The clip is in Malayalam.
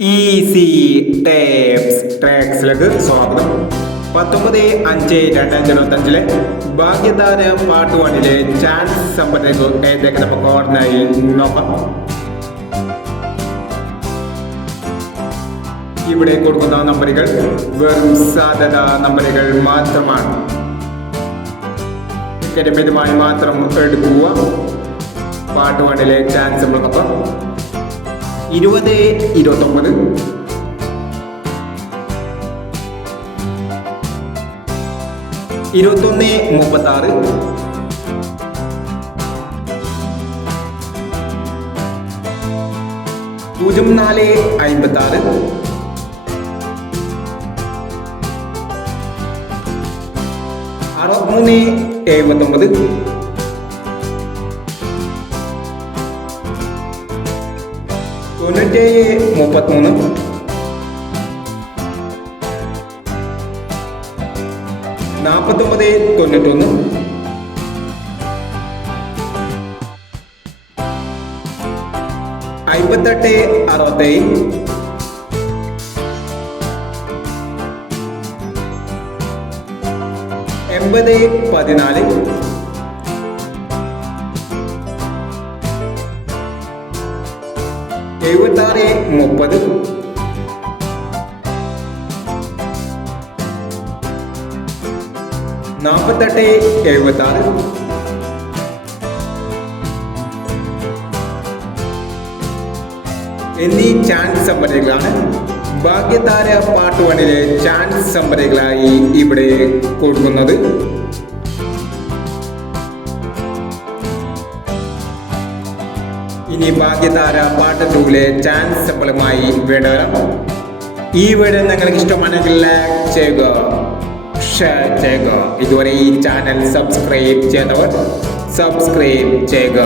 ഈസി ടേപ്സ് ട്രാക്സിലേക്ക് സ്വാഗതം. 19/5/2025 ഭാഗ്യതാര പാർട്ട് 1 ചാൻസ് സമ്പന്നേക്ക് ഏതൊക്കെ നമുക്ക് ഓർഡിനായി നോക്കാം. ഇവിടെ കൊടുക്കുന്ന നമ്പറുകൾ വെറും സാധ്യത നമ്പറുകൾ മാത്രമാണ്. മിതമായി മാത്രം എടുക്കുക. പാർട്ട് 1 ചാൻസ് നമ്മൾ നോക്കാം. 20, 29, 21, 36, 04, 56, 63, 79, 97, 33, 49, 91, 58, 80, 14, 76, 30, 48, 76, എന്നീ ചാൻസ് സംഭരകളാണ് ഭാഗ്യതാര പാർട്ട് 1 ചാൻസ് സംഭരകളായി ഇവിടെ കൊടുക്കുന്നത്. ഇനി ഭാഗ്യതാര പാർട്ട് 2 ചാൻസ് സമ്പളമായി വേണ്ടവരാം. ഈ വീഡിയോ നിങ്ങൾക്ക് ഇഷ്ടമാണെങ്കിൽ ലൈക്ക് ചെയ്യുക, ഷെയർ ചെയ്യുക. ഇതുവരെ ഈ ചാനൽ സബ്സ്ക്രൈബ് ചെയ്തവർ സബ്സ്ക്രൈബ് ചെയ്യുക.